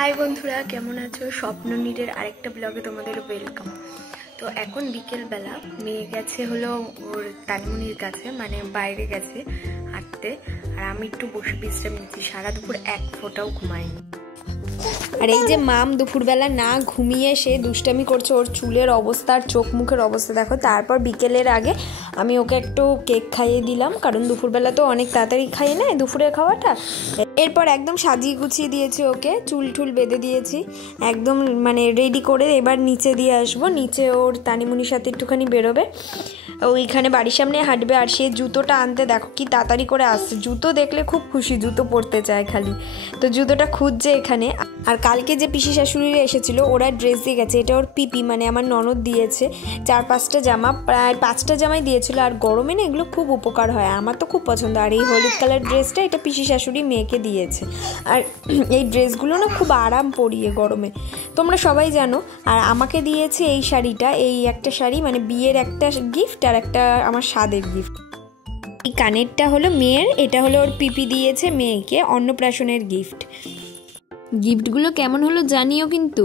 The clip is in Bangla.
হাই বন্ধুরা, কেমন আছো? স্বপ্ননীরের আরেকটা ব্লগে তোমাদের ওয়েলকাম। তো এখন বিকেলবেলা মেয়ে গেছে হলো ওর তানিমনির কাছে, মানে বাইরে গেছে হাঁটতে, আর আমি একটু বসে বিশ্রাম নিচ্ছি। সারা দুপুর এক ফোঁটাও ঘুমাইনি। আর এই যে মাম দুপুরবেলা না ঘুমিয়ে সে দুষ্টামি করছে, ওর চুলের অবস্থা আর চোখ মুখের অবস্থা দেখো। তারপর বিকেলের আগে আমি ওকে একটু কেক খাইয়ে দিলাম, কারণ দুপুরবেলা তো অনেক তাড়াতাড়ি খাই না দুপুরের খাওয়াটা। এরপর একদম সাজিয়ে গুছিয়ে দিয়েছি ওকে, চুল টুল বেঁধে দিয়েছি একদম, মানে রেডি করে এবার নিচে দিয়ে আসবো। নিচে ওর তানিমনির সাথে একটুখানি বেরোবে, ওইখানে বাড়ির সামনে হাঁটবে। আর সে জুতোটা আনতে দেখো কি তাড়াতাড়ি করে আসছে, জুতো দেখলে খুব খুশি, জুতো পরতে চায় খালি। তো জুতোটা খুঁজছে এখানে। আর কালকে যে পিসি শাশুড়িরা এসেছিলো ওরা ড্রেস দিয়ে গেছে, এটা ওর পিপি মানে আমার ননদ দিয়েছে 4-5টা জামা, প্রায় 5টা জামাই দিয়েছিল। আর গরমে না এগুলো খুব উপকার হয়, আমার তো খুব পছন্দ। আর এই হলুদ কালার ড্রেসটা এটা পিসি শাশুড়ি মেয়েকে দিয়েছে। আর এই ড্রেসগুলো না খুব আরাম পরিয়ে গরমে, তোমরা সবাই জানো। আর আমাকে দিয়েছে এই শাড়িটা, এই একটা শাড়ি মানে বিয়ের একটা গিফট আর একটা আমার স্বাদের গিফট। এই কানেরটা হলো মেয়ের, এটা হলো ওর পিপি দিয়েছে মেয়েকে অন্নপ্রাশনের গিফট। গিফটগুলো কেমন হলো জানিও কিন্তু।